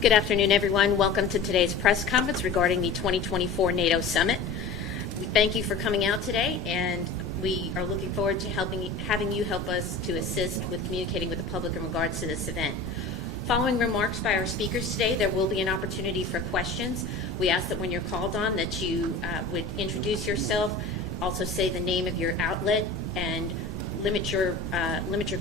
Good afternoon, everyone. Welcome to today's press conference regarding the 2024 NATO Summit. We thank you for coming out today, and we are looking forward to having you help us to assist with communicating with the public in regards to this event. Following remarks by our speakers today, there will be an opportunity for questions. We ask that when you're called on that you would introduce yourself, also say the name of your outlet, and limit your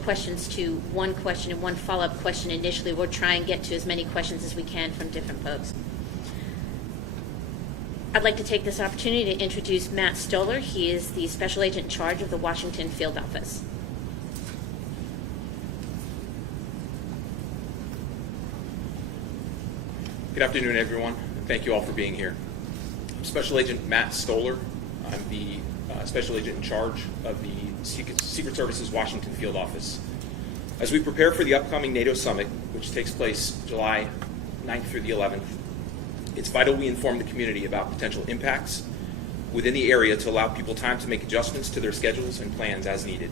questions to one question and one follow-up question initially. We'll try and get to as many questions as we can from different folks. I'd like to take this opportunity to introduce Matt Stoller. He is the Special Agent in charge of the Washington Field Office. Good afternoon, everyone. Thank you all for being here. I'm Special Agent Matt Stoller. I'm the Special Agent in charge of the Secret Service's Washington Field Office. As we prepare for the upcoming NATO Summit, which takes place July 9th through the 11th, it's vital we inform the community about potential impacts within the area to allow people time to make adjustments to their schedules and plans as needed.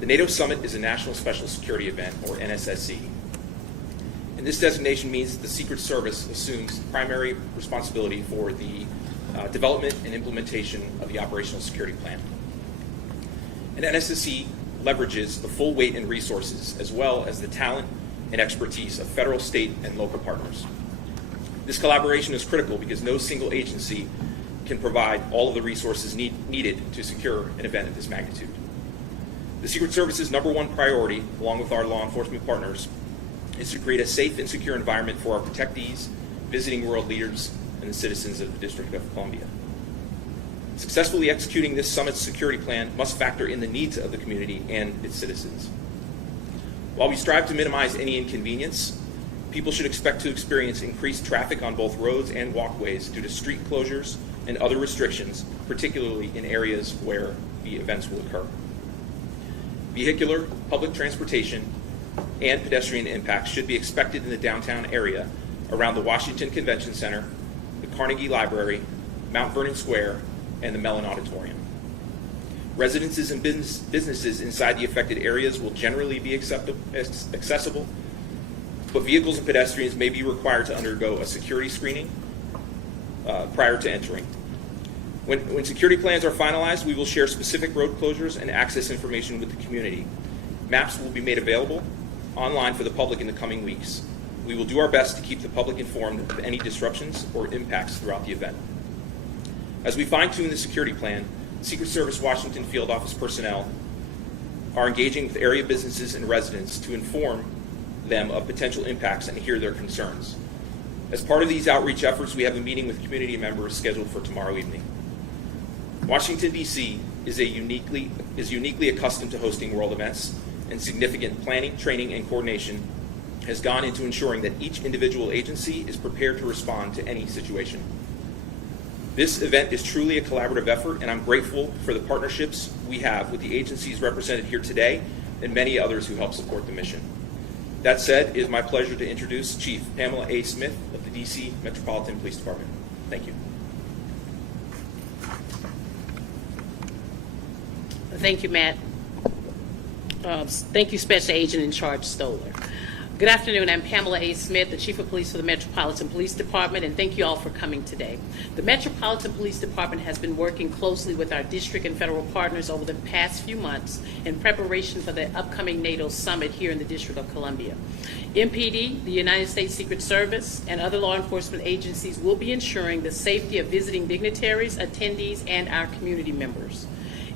The NATO Summit is a National Special Security Event, or NSSE. And this designation means that the Secret Service assumes primary responsibility for the development and implementation of the operational security plan. And NSSE leverages the full weight and resources, as well as the talent and expertise of federal, state, and local partners. This collaboration is critical because no single agency can provide all of the resources needed to secure an event of this magnitude. The Secret Service's #1 priority, along with our law enforcement partners, is to create a safe and secure environment for our protectees, visiting world leaders, and the citizens of the District of Columbia. Successfully executing this summit's security plan must factor in the needs of the community and its citizens. While we strive to minimize any inconvenience, people should expect to experience increased traffic on both roads and walkways due to street closures and other restrictions, particularly in areas where the events will occur. Vehicular, public transportation, and pedestrian impacts should be expected in the downtown area around the Washington Convention Center, the Carnegie Library, Mount Vernon Square, and the Mellon Auditorium. Residences and businesses inside the affected areas will generally be accessible, but vehicles and pedestrians may be required to undergo a security screening prior to entering. When security plans are finalized, we will share specific road closures and access information with the community. Maps will be made available online for the public in the coming weeks. We will do our best to keep the public informed of any disruptions or impacts throughout the event. As we fine-tune the security plan, Secret Service Washington Field Office personnel are engaging with area businesses and residents to inform them of potential impacts and hear their concerns. As part of these outreach efforts, we have a meeting with community members scheduled for tomorrow evening. Washington, D.C. is uniquely accustomed to hosting world events, and significant planning, training, and coordination has gone into ensuring that each individual agency is prepared to respond to any situation. This event is truly a collaborative effort, and I'm grateful for the partnerships we have with the agencies represented here today and many others who help support the mission. That said, it is my pleasure to introduce Chief Pamela A. Smith of the D.C. Metropolitan Police Department. Thank you. Thank you, Matt. Thank you, Special Agent in Charge Stoller. Good afternoon. I'm Pamela A. Smith, the Chief of Police for the Metropolitan Police Department, and thank you all for coming today. The Metropolitan Police Department has been working closely with our district and federal partners over the past few months in preparation for the upcoming NATO Summit here in the District of Columbia. MPD, the United States Secret Service, and other law enforcement agencies will be ensuring the safety of visiting dignitaries, attendees, and our community members.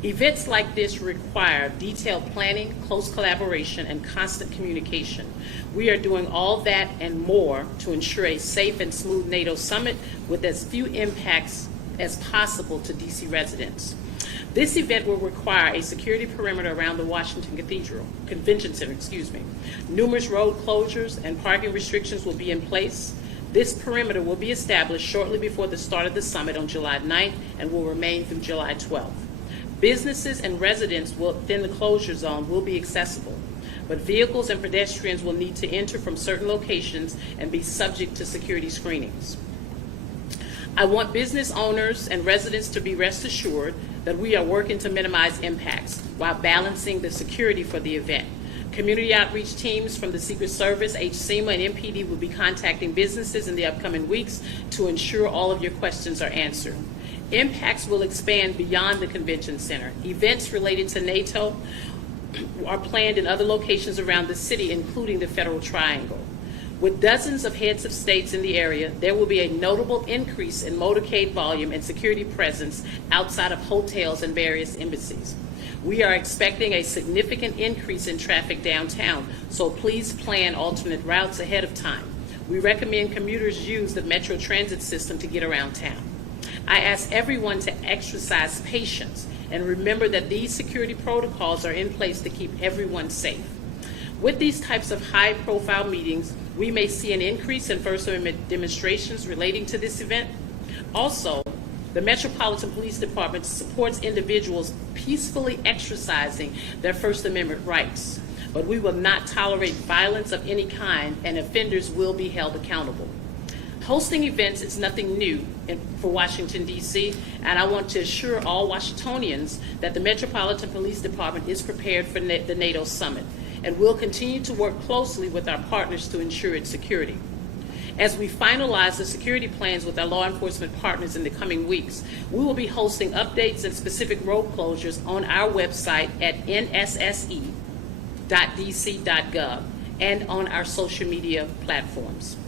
Events like this require detailed planning, close collaboration, and constant communication. We are doing all that and more to ensure a safe and smooth NATO Summit with as few impacts as possible to D.C. residents. This event will require a security perimeter around the Washington Convention Center. Numerous road closures and parking restrictions will be in place. This perimeter will be established shortly before the start of the summit on July 9th and will remain through July 12th. Businesses and residents within the closure zone will be accessible, but vehicles and pedestrians will need to enter from certain locations and be subject to security screenings. I want business owners and residents to be rest assured that we are working to minimize impacts while balancing the security for the event. Community outreach teams from the Secret Service, HSEMA, and MPD will be contacting businesses in the upcoming weeks to ensure all of your questions are answered. Impacts will expand beyond the convention center. Events related to NATO are planned in other locations around the city, including the Federal Triangle. With dozens of heads of states in the area, there will be a notable increase in motorcade volume and security presence outside of hotels and various embassies. We are expecting a significant increase in traffic downtown, so please plan alternate routes ahead of time. We recommend commuters use the Metro Transit system to get around town. I ask everyone to exercise patience and remember that these security protocols are in place to keep everyone safe. With these types of high-profile meetings, we may see an increase in First Amendment demonstrations relating to this event. Also, the Metropolitan Police Department supports individuals peacefully exercising their First Amendment rights, but we will not tolerate violence of any kind, and offenders will be held accountable. Hosting events is nothing new for Washington, D.C., and I want to assure all Washingtonians that the Metropolitan Police Department is prepared for the NATO Summit and will continue to work closely with our partners to ensure its security. As we finalize the security plans with our law enforcement partners in the coming weeks, we will be hosting updates and specific road closures on our website at nsse.dc.gov and on our social media platforms.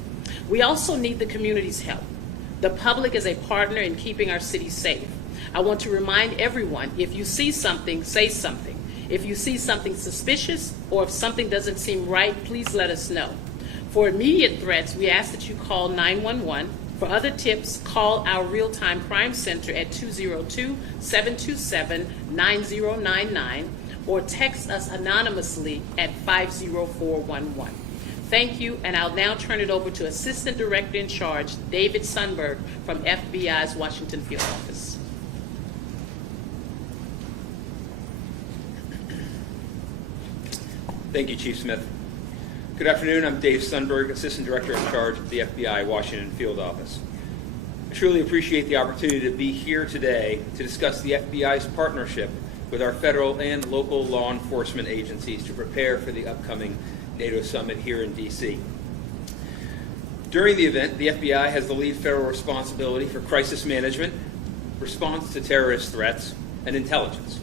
We also need the community's help. The public is a partner in keeping our city safe. I want to remind everyone, if you see something, say something. If you see something suspicious or if something doesn't seem right, please let us know. For immediate threats, we ask that you call 911. For other tips, call our real-time crime center at 202-727-9099 or text us anonymously at 50411. Thank you, and I'll now turn it over to Assistant Director in Charge, David Sundberg from FBI's Washington Field Office. Thank you, Chief Smith. Good afternoon. I'm Dave Sundberg, Assistant Director in Charge of the FBI Washington Field Office. I truly appreciate the opportunity to be here today to discuss the FBI's partnership with our federal and local law enforcement agencies to prepare for the upcoming NATO Summit here in D.C. During the event, the FBI has the lead federal responsibility for crisis management, response to terrorist threats, and intelligence.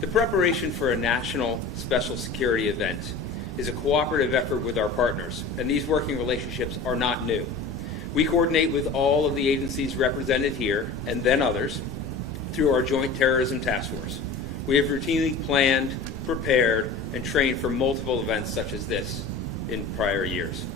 The preparation for a national special security event is a cooperative effort with our partners, and these working relationships are not new. We coordinate with all of the agencies represented here, and then others, through our Joint Terrorism Task Force. We have routinely planned, prepared, and trained for multiple events such as this in prior years.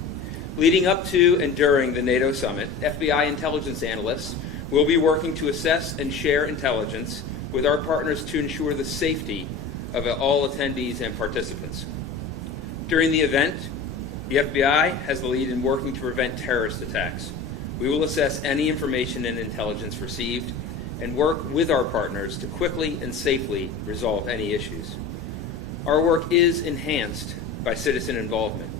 Leading up to and during the NATO Summit, FBI intelligence analysts will be working to assess and share intelligence with our partners to ensure the safety of all attendees and participants. During the event, the FBI has the lead in working to prevent terrorist attacks. We will assess any information and intelligence received and work with our partners to quickly and safely resolve any issues. Our work is enhanced by citizen involvement.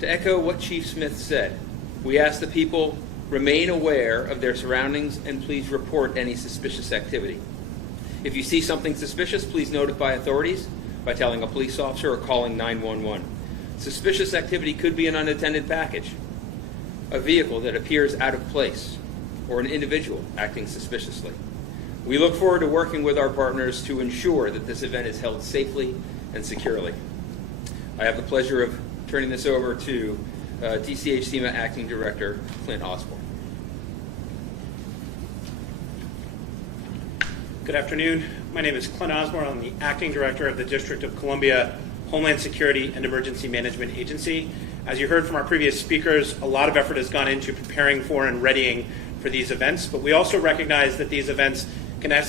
To echo what Chief Smith said, we ask that people remain aware of their surroundings and please report any suspicious activity. If you see something suspicious, please notify authorities by telling a police officer or calling 911. Suspicious activity could be an unattended package, a vehicle that appears out of place, or an individual acting suspiciously. We look forward to working with our partners to ensure that this event is held safely and securely. I have the pleasure of turning this over to DCHCMA Acting Director Clint Osborne. Good afternoon. My name is Clint Osborne. I'm the Acting Director of the District of Columbia Homeland Security and Emergency Management Agency. As you heard from our previous speakers, a lot of effort has gone into preparing for and readying for these events, but we also recognize that these events can have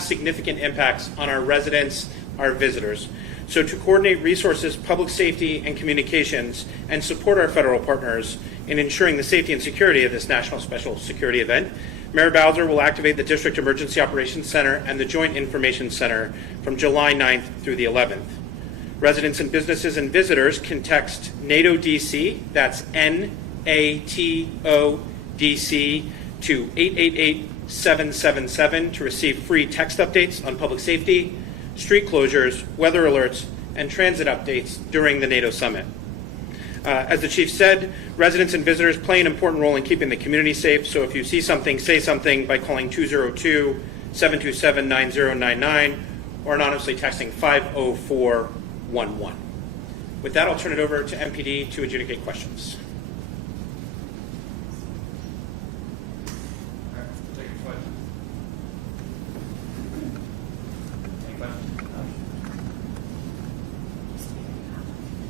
significant impacts on our residents, our visitors. So to coordinate resources, public safety, and communications, and support our federal partners in ensuring the safety and security of this National Special Security event, Mayor Bowser will activate the District Emergency Operations Center and the Joint Information Center from July 9th through the 11th. Residents and businesses and visitors can text NATO DC, that's NATO DC, to 888-777 to receive free text updates on public safety, street closures, weather alerts, and transit updates during the NATO Summit. As the Chief said, residents and visitors play an important role in keeping the community safe, so if you see something, say something by calling 202-727-9099 or anonymously texting 50411. With that, I'll turn it over to MPD to adjudicate questions.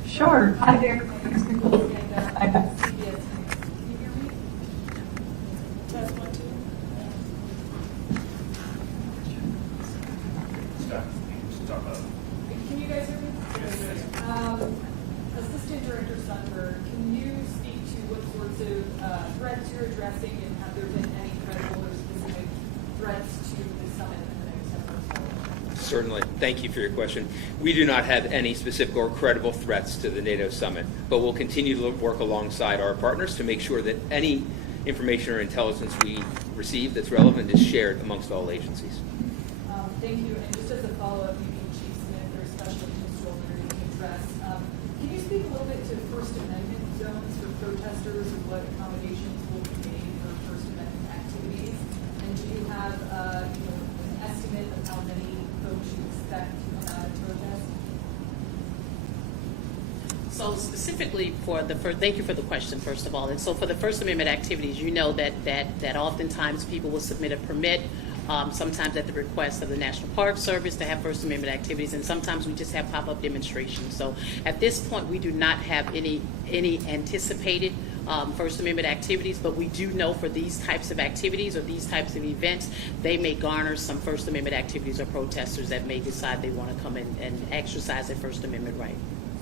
Sure. Hi there. My name is Nicole, and I'm at CBS. Can you hear me? Test 1, 2. Can you guys hear me? Assistant Director Sundberg, can you speak to what sorts of threats you're addressing, and have there been any credible or specific threats to the summit in the next several months? Certainly. Thank you for your question. We do not have any specific or credible threats to the NATO summit, but we'll continue to work alongside our partners to make sure that any information or intelligence we receive that's relevant is shared amongst all agencies. Thank you. And just as a follow-up, you being Chief Smith or Special Agent Stoller you can address, can you speak a little bit to First Amendment zones for protesters and what accommodations will be made for First Amendment activities? And do you have an estimate of how many folks you expect to come out and protest? So specifically thank you for the question, first of all. And so for the First Amendment activities, you know that oftentimes people will submit a permit, sometimes at the request of the National Park Service to have First Amendment activities, and sometimes we just have pop-up demonstrations. So at this point, we do not have any anticipated First Amendment activities, but we do know for these types of activities or these types of events, they may garner some First Amendment activities or protesters that may decide they want to come in and exercise their First Amendment right.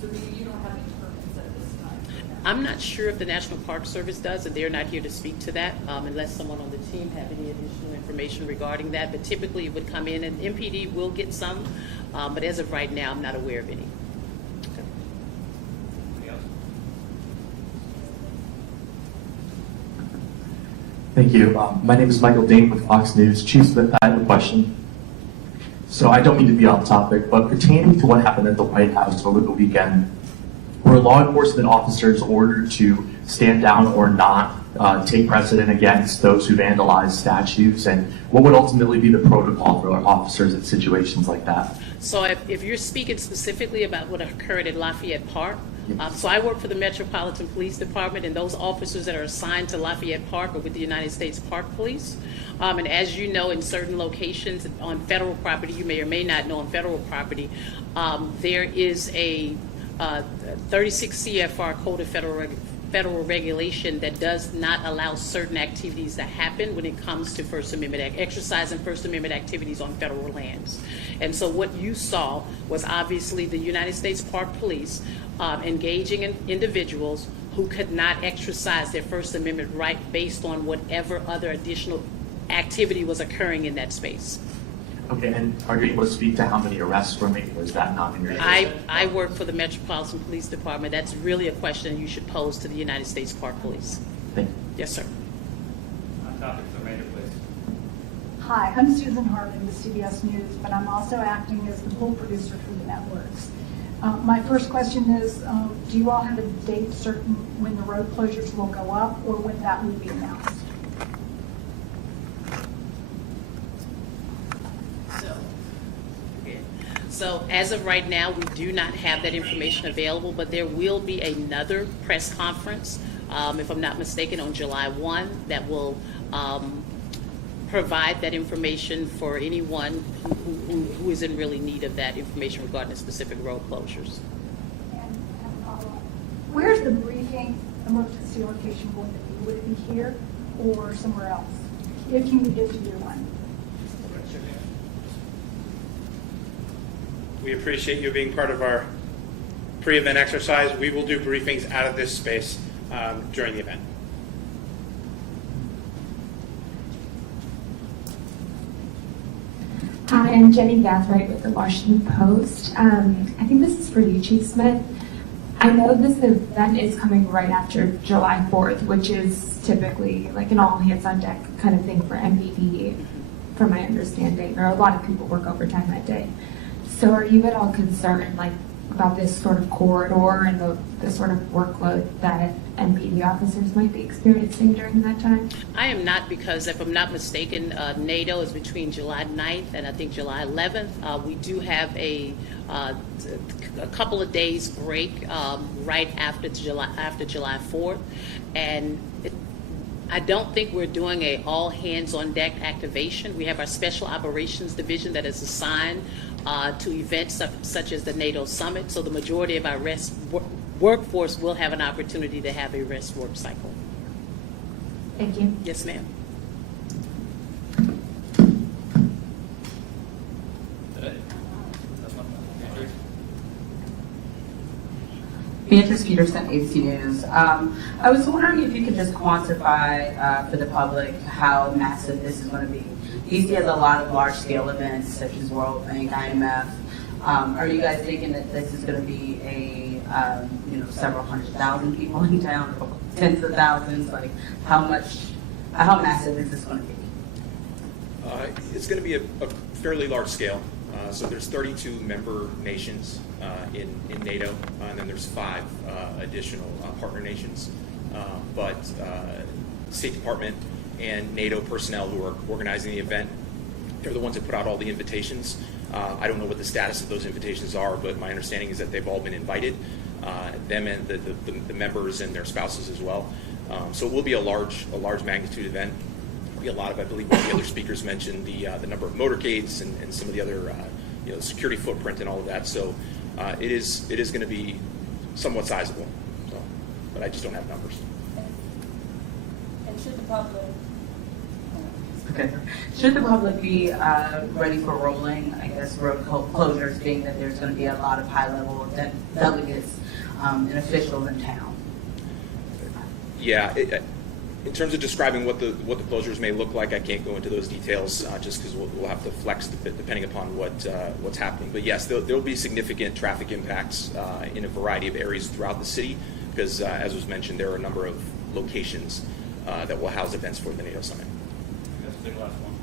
So you don't have any permits at this time? I'm not sure if the National Park Service does, and they're not here to speak to that, unless someone on the team have any additional information regarding that. But typically it would come in, and MPD will get some, but as of right now, I'm not aware of any. Thank you. My name is Michael Dane with Fox News. Chief Smith, I have a question. So I don't mean to be off topic, but pertaining to what happened at the White House over the weekend, were law enforcement officers ordered to stand down or not take precedent against those who vandalize statues? And what would ultimately be the protocol for officers in situations like that? So if you're speaking specifically about what occurred at Lafayette Park, so I work for the Metropolitan Police Department, and those officers that are assigned to Lafayette Park are with the United States Park Police. And as you know, in certain locations on federal property, you may or may not know on federal property, there is a 36 CFR Code of Federal Regulation that does not allow certain activities to happen when it comes to First Amendment exercising First Amendment activities on federal lands. And so what you saw was obviously the United States Park Police engaging in individuals who could not exercise their First Amendment right based on whatever other additional activity was occurring in that space. Okay, and are you able to speak to how many arrests were made, or is that not in your area? I work for the Metropolitan Police Department. That's really a question you should pose to the United States Park Police. Thank you. Yes, sir. On topic, so Major, please. Hi, I'm Susan Harvin with CBS News, but I'm also acting as the poll producer for the networks. My first question is, do you all have a date certain when the road closures will go up, or when that will be announced? So as of right now, we do not have that information available, but there will be another press conference, if I'm not mistaken, on July 1 that will provide that information for anyone who is in really need of that information regarding the specific road closures. And follow-up. Where's the briefing emergency location going to be? Would it be here or somewhere else? If you get to do one. We appreciate you being part of our pre-event exercise. We will do briefings out of this space during the event. Hi, I'm Jenny Gathright with the Washington Post. I think this is for you, Chief Smith. I know this event is coming right after July 4th, which is typically like an all-hands-on-deck kind of thing for MPD, from my understanding, or a lot of people work overtime that day. So are you at all concerned, like, about this sort of corridor and the sort of workload that NPD officers might be experiencing during that time? I am not, because if I'm not mistaken, NATO is between July 9th and I think July 11th. We do have a couple of days break right after July 4th, and I don't think we're doing a all hands on deck activation. We have our special operations division that is assigned to events such as the NATO Summit, so the majority of our workforce will have an opportunity to have a rest work cycle. Thank you. Yes, ma'am. Beatrice Peterson, ABC News. I was wondering if you could just quantify for the public how massive this is going to be. DC has a lot of large-scale events such as World Bank, IMF. Are you guys thinking that this is going to be a several 100,000 people in town, or tens of thousands? Like how massive is this going to be? It's going to be a fairly large scale. So there's 32 member nations in NATO, and then there's 5 additional partner nations. But State Department and NATO personnel who are organizing the event, they're the ones that put out all the invitations. I don't know what the status of those invitations are, but my understanding is that they've all been invited, them and the members and their spouses as well. So it will be a large magnitude event. There'll be a lot of, I believe, one of the other speakers mentioned the number of motorcades and some of the other security footprint and all of that. So it is going to be somewhat sizable. So, but I just don't have numbers. And should the public, Okay. Should the public be ready for rolling, I guess, road closures, being that there's going to be a lot of high-level delegates and officials in town? Yeah, in terms of describing what the closures may look like, I can't go into those details just because we'll have to flex depending upon what's happening. But yes, there'll be significant traffic impacts in a variety of areas throughout the city because, as was mentioned, there are a number of locations that will house events for the NATO Summit. That's the last one.